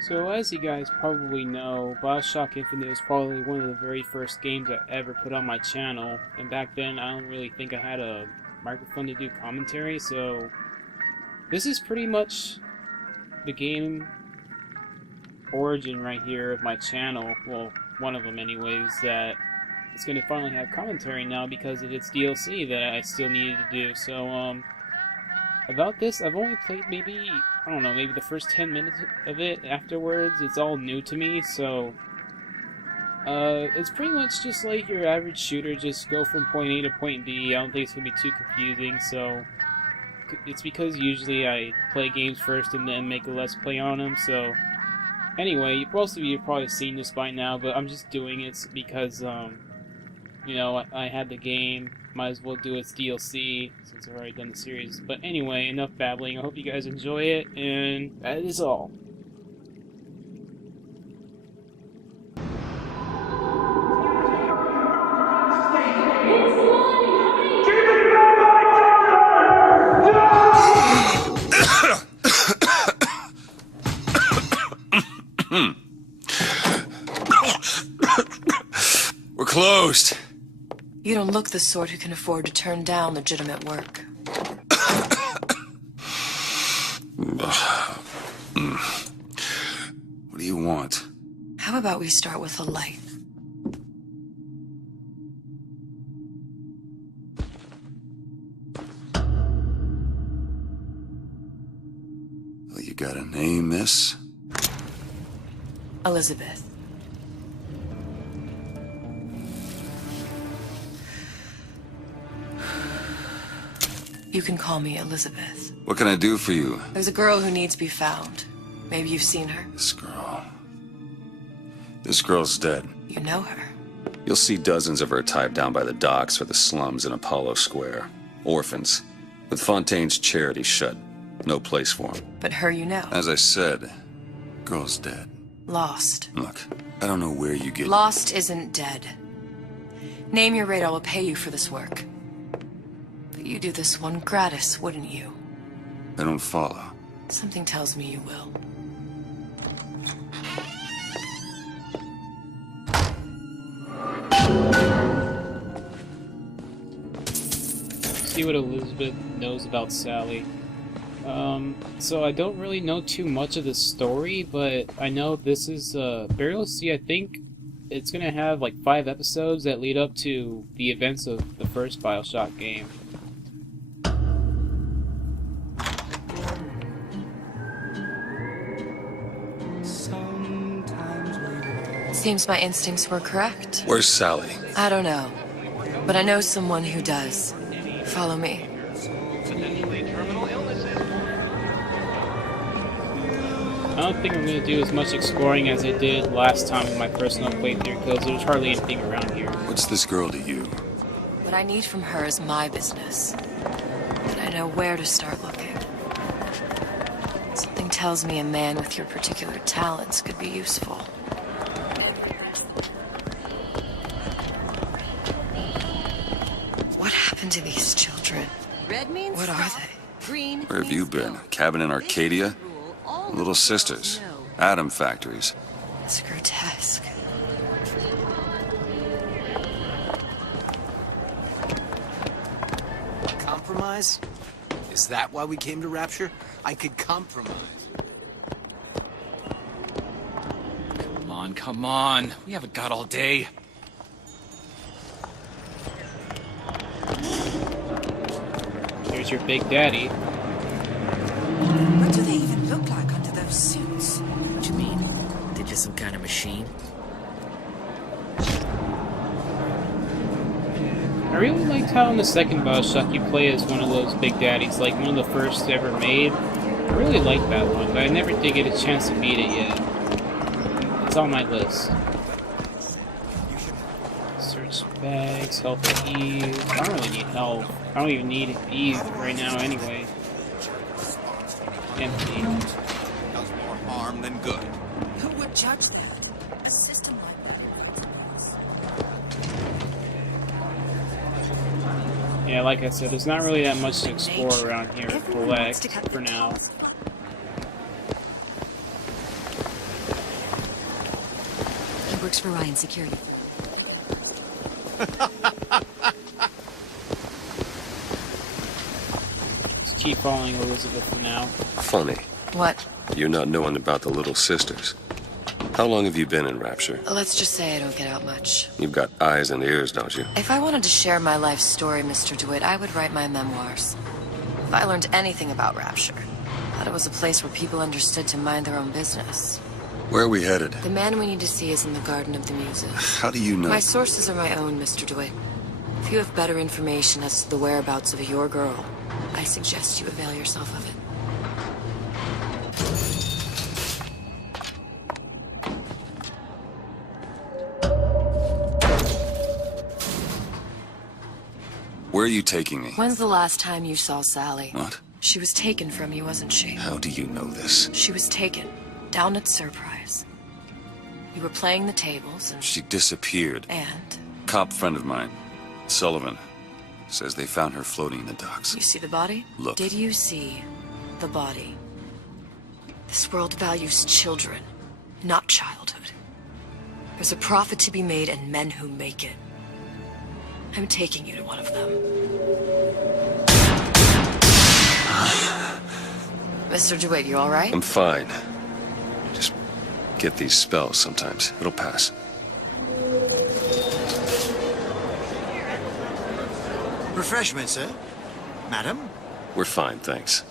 So as you guys probably know, Bioshock Infinite was probably one of the very first games I ever put on my channel, and back then I don't really think I had a microphone to do commentary, so this is pretty much the game origin right here of my channel, well, one of them anyways, that it's going to finally have commentary now because of its DLC that I still needed to do. So, about this, I've only played maybe, I don't know, maybe the first 10 minutes of it. Afterwards, it's all new to me, so it's pretty much just like your average shooter, just go from point A to point B. I don't think it's going to be too confusing, so it's because usually I play games first and then make a Let's Play on them, so anyway, most of you have probably seen this by now, but I'm just doing it because, you know, I had the game, might as well do its DLC, since I've already done the series. But anyway, enough babbling. I hope you guys enjoy it, and that is all. We're closed. You don't look the sort who can afford to turn down legitimate work. What do you want? How about we start with a light? Well, you got a name, miss? Elizabeth. You can call me Elizabeth. What can I do for you? There's a girl who needs to be found. Maybe you've seen her. This girl. This girl's dead. You know her. You'll see dozens of her tied down by the docks or the slums in Apollo Square. Orphans. With Fontaine's charity shut. No place for them. But her you know. As I said, girl's dead. Lost. Look, I don't know where you get... Lost isn't dead. Name your rate, I will pay you for this work. But you do this one gratis, wouldn't you? I don't follow. Something tells me you will. See what Elizabeth knows about Sally. So I don't really know too much of the story, but I know this is, Burial Sea, I think it's gonna have like 5 episodes that lead up to the events of the first Bioshock game. Seems my instincts were correct. Where's Sally? I don't know, but I know someone who does. Follow me. I don't think I'm going to do as much exploring as I did last time in my personal playthrough, because there's hardly anything around here. What's this girl to you? What I need from her is my business. But I know where to start looking. Something tells me a man with your particular talents could be useful. What happened to these children? What are they? Where have you been? Cabin in Arcadia? Little sisters. Atom factories. It's grotesque. Compromise? Is that why we came to Rapture? I could compromise. Come on. We haven't got all day. Here's your big daddy. What do they even look like under those suits? What do you mean? They're just some kind of machine? I really liked how in the second Bioshock you play as one of those big daddies, like one of the first ever made. I really liked that one, but I never did get a chance to beat it yet. It's on my list. Search bags, help with Eve. I don't really need help. I don't even need Eve right now anyway. Empty. Does more harm than good. Who would judge them? A system like Yeah, like I said, there's not really that much to explore around here or collect for now. works for Ryan Security. Just keep following Elizabeth for now. Funny, What? you're not knowing about the Little Sisters. How long have you been in Rapture? Let's just say I don't get out much. You've got eyes and ears, don't you? If I wanted to share my life story, Mr. DeWitt, I would write my memoirs. If I learned anything about Rapture, I thought it was a place where people understood to mind their own business. Where are we headed? The man we need to see is in the Garden of the Muses. How do you know? My sources are my own, Mr. DeWitt. If you have better information as to the whereabouts of your girl, I suggest you avail yourself of it. Where are you taking me? When's the last time you saw Sally? What? She was taken from you, wasn't she? How do you know this? She was taken, down at Surprise. You were playing the tables and... She disappeared. And? Cop friend of mine, Sullivan, says they found her floating in the docks. You see the body? Look. Did you see the body? This world values children, not childhood. There's a profit to be made and men who make it. I'm taking you to one of them. Mr. DeWitt, you all right? I'm fine. Just get these spells sometimes. It'll pass. Refreshment, sir? Madam? We're fine, thanks.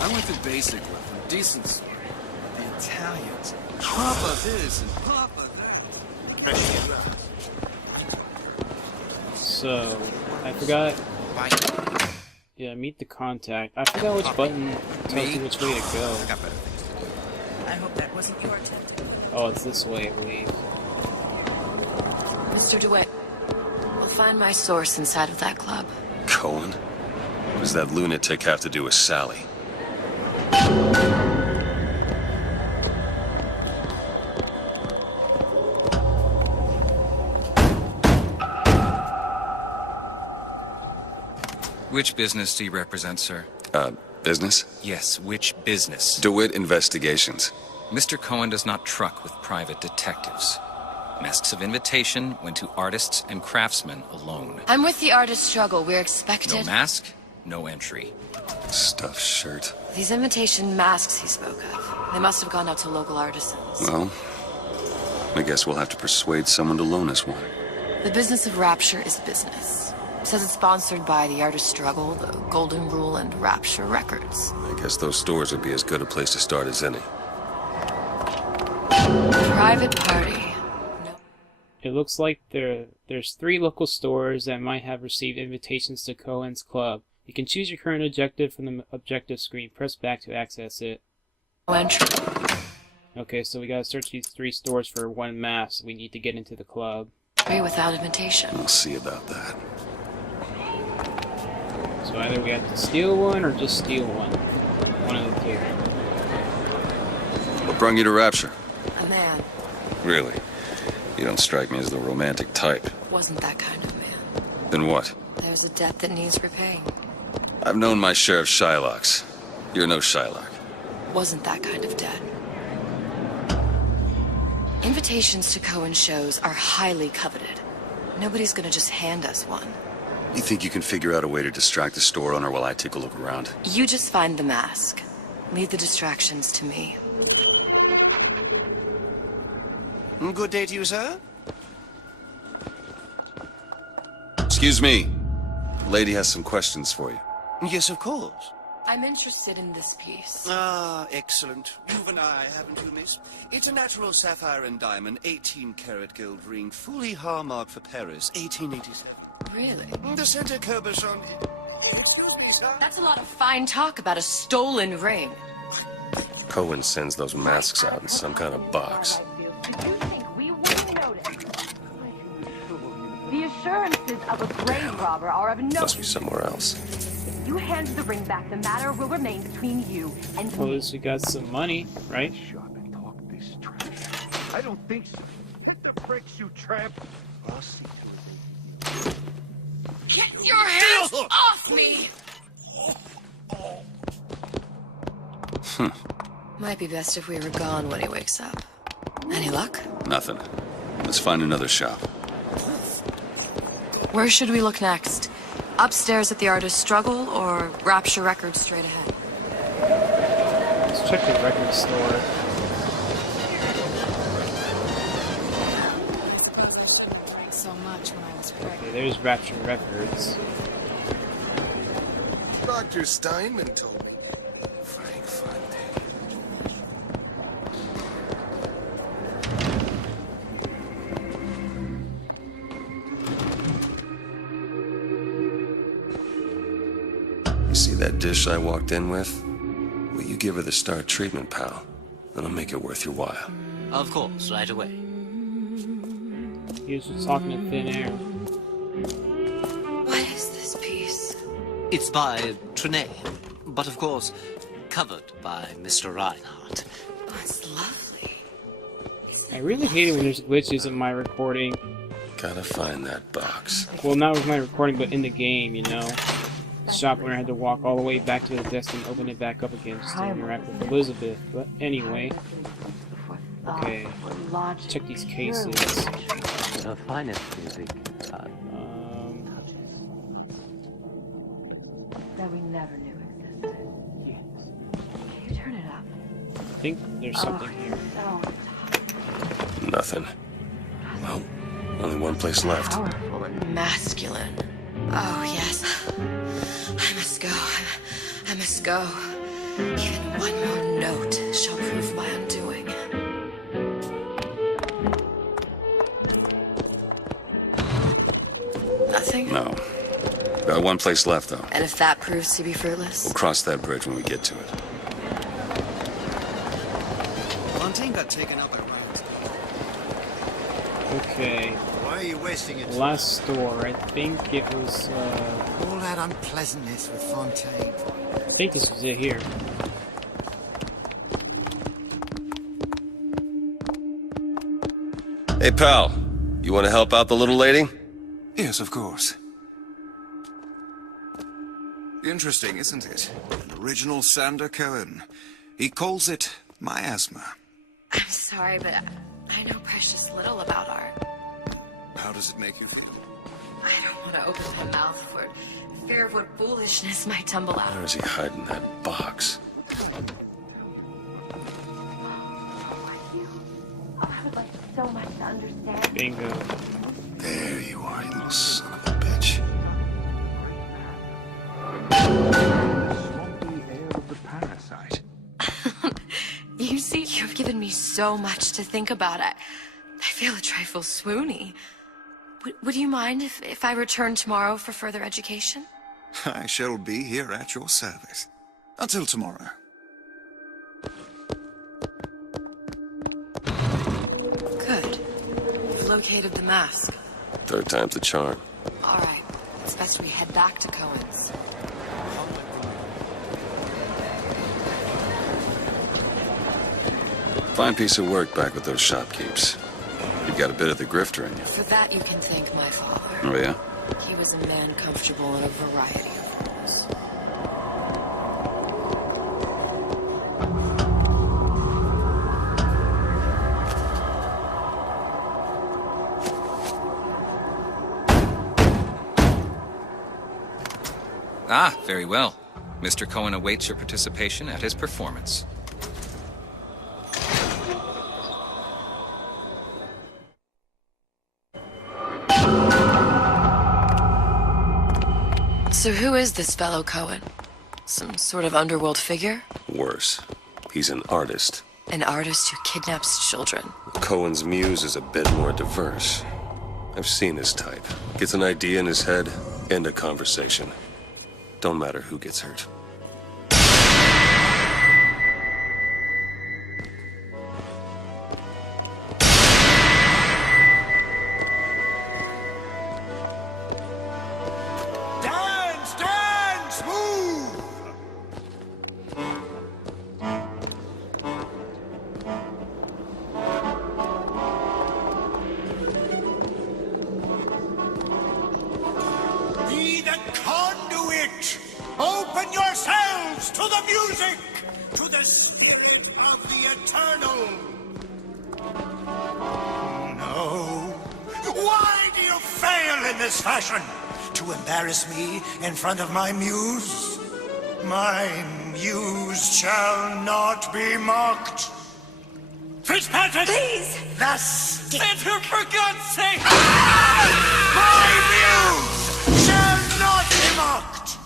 I went to basic level, decent story. The Italians. Papa this and Papa that. Refreshing at last. So, I forgot. Yeah, meet the contact. I forgot which button tells you which way to go. I hope that wasn't your attempt. Oh, it's this way, I believe. Mr. DeWitt, I'll find my source inside of that club. Cohen? What does that lunatic have to do with Sally? Which business do you represent, sir? Business? Yes, which business? DeWitt Investigations. Mr. Cohen does not truck with private detectives. Masks of invitation went to artists and craftsmen alone. I'm with the artist struggle. We're expected... No mask, no entry. Stuffed shirt. These invitation masks he spoke of. They must have gone out to local artisans. Well, I guess we'll have to persuade someone to loan us one. The business of Rapture is business. It says it's sponsored by the Artist Struggle, the Golden Rule, and Rapture Records. I guess those stores would be as good a place to start as any. Private party. No. It looks like there's 3 local stores that might have received invitations to Cohen's club. You can choose your current objective from the objective screen. Press back to access it. No entry. Okay, so we gotta search these 3 stores for one mask. We need to get into the club. Free without invitation. We'll see about that. So either we have to steal one or just steal one. One of the 2. What brung you to Rapture? A man. Really? You don't strike me as the romantic type. Wasn't that kind of man. Then what? There's a debt that needs repaying. I've known my share of Shylocks. You're no Shylock. Wasn't that kind of debt. Invitations to Cohen shows are highly coveted. Nobody's gonna just hand us one. You think you can figure out a way to distract the store owner while I take a look around? You just find the mask. Leave the distractions to me. Good day to you, sir. Excuse me. The lady has some questions for you. Yes, of course. I'm interested in this piece. Ah, excellent. You and I, haven't you, miss? It's a natural sapphire and diamond, 18-karat gold ring, fully hallmarked for Paris, 1887. Really? The center cabochon... Excuse me, sir? That's a lot of fine talk about a stolen ring. Cohen sends those masks out in some kind of box. The assurances of a grave robber are of no... Must be somewhere else. If you hand the ring back, the matter will remain between you and Well, at me. least we got some money, right? Shop and talk this trash. I don't think so. Hit the bricks, you tramp. I'll see to it. Get your hands off Might be best if we were gone when he wakes up. Any luck? Nothing. Let's find another shop. Where should we look next? Upstairs at the Artist's Struggle, or Rapture Records straight ahead? Let's check the record store. Drank so much when I was pregnant. Okay, there's Rapture Records. Dr. Steinman told me. Frank Fontaine. You see that dish I walked in with? Will you give her the star treatment, pal? That'll make it worth your while. Of course, right away. He was just talking in thin air. What is this piece? It's by Trenet, but of course, covered by Mr. Reinhardt. Oh, it's lovely. I really hate it when there's glitches in my recording. Gotta find that box. Well, not with my recording, but in the game, you know. The shop owner had to walk all the way back to the desk and open it back up again just to interact with Elizabeth. But anyway. Okay. Check these cases. The finest music. That we never knew existed. Can you turn it up? I think there's something here. Nothing. Well, only one place left. Powerful and masculine. Oh, yes. I must go. I must go. Even one more note shall prove my undoing. Nothing? No. Got one place left, though. And if that proves to be fruitless? We'll cross that bridge when we get to it. Fontaine got taken out by rats. Okay. Why are you wasting it? The last store, I think it was, All that unpleasantness with Fontaine. I think this was it here. Hey, pal. You want to help out the little lady? Yes, of course. Interesting, isn't it? An original Sander Cohen. He calls it miasma. I'm sorry, but I know precious little about art. How does it make you feel? I don't want to open my mouth for fear of what foolishness might tumble out. Where is he hiding that box? I would like so much to understand. Bingo. There you are, you little son of a bitch. Swampy air of the parasite. You see, you've given me so much to think about. I feel a trifle swoony. Would you mind if I return tomorrow for further education? I shall be here at your service. Until tomorrow. Good. You've located the mask. Third time's the charm. All right. It's best we head back to Cohen's. Fine piece of work back with those shopkeepers. You've got a bit of the grifter in you. For that, you can thank my father. Oh, yeah? He was a man comfortable in a variety of roles. Ah, very well. Mr. Cohen awaits your participation at his performance. So who is this fellow Cohen? Some sort of underworld figure? Worse. He's an artist. An artist who kidnaps children. Cohen's muse is a bit more diverse. I've seen his type. Gets an idea in his head, end a conversation. Don't matter who gets hurt. Dance, dance, move! Be the conduit! Open yourselves to the music! to the spirit of the eternal. No. Why do you fail in this fashion? To embarrass me in front of my muse? My muse shall not be mocked. Fitzpatrick! Please! Thus... Enter, for God's sake! My muse shall not be mocked!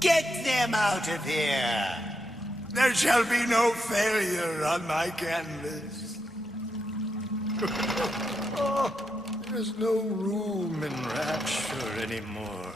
Get them out of here! There shall be no failure on my canvas. Oh, there's no room in Rapture anymore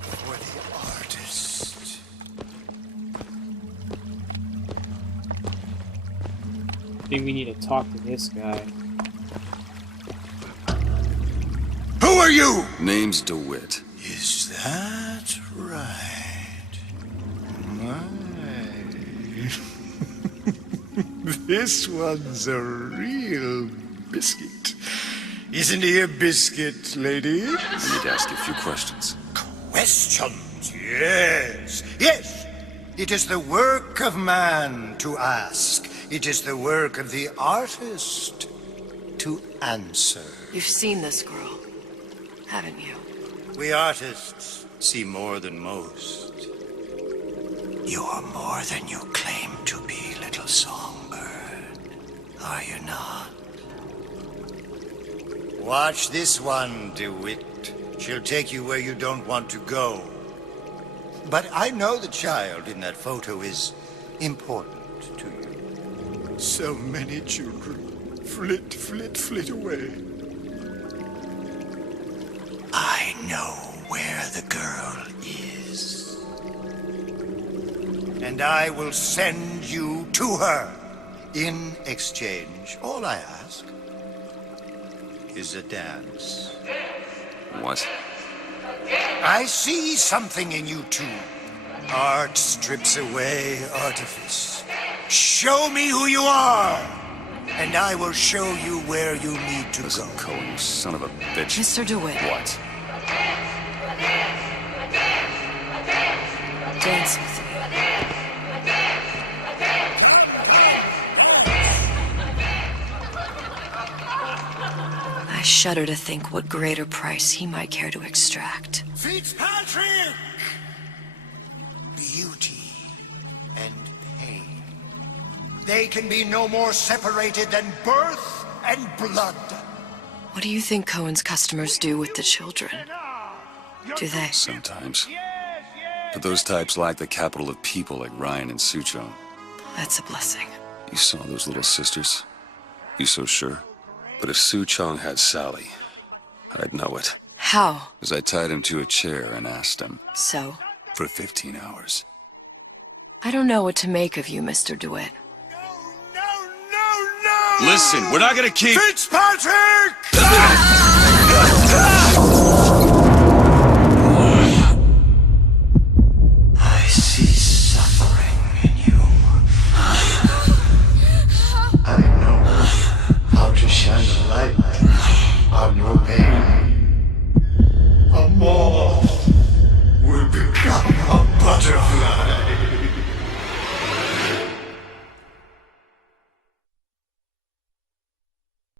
for the artist. I think we need to talk to this guy. Who are you? Name's DeWitt. Is that right? My. This one's a real biscuit. Isn't he a biscuit, lady? I need to ask you a few questions. Questions? Yes. Yes. It is the work of man to ask. It is the work of the artist to answer. You've seen this girl, haven't you? We artists see more than most. You are more than you claim to be, little songbird. Are you not? Watch this one, DeWitt. She'll take you where you don't want to go. But I know the child in that photo is important to you. So many children flit, flit, flit away. I know where the girl is. And I will send you to her. In exchange, all I ask is a dance. What? I see something in you two. Art strips away artifice. Show me who you are, and I will show you where you need to Listen, go. Cohen, you son of a bitch. Mr. DeWitt. What? Dance with me. I shudder to think what greater price he might care to extract. Fitzpatrick! Beauty and pain. They can be no more separated than birth and blood. What do you think Cohen's customers do with the children? Do they? Sometimes. But those types lack the capital of people like Ryan and Suchong. That's a blessing. You saw those little sisters? You so sure? But if Suchong had Sally, I'd know it. How? Because I tied him to a chair and asked him. So? For 15 hours. I don't know what to make of you, Mr. DeWitt. No! Listen, we're not gonna keep... Fitzpatrick!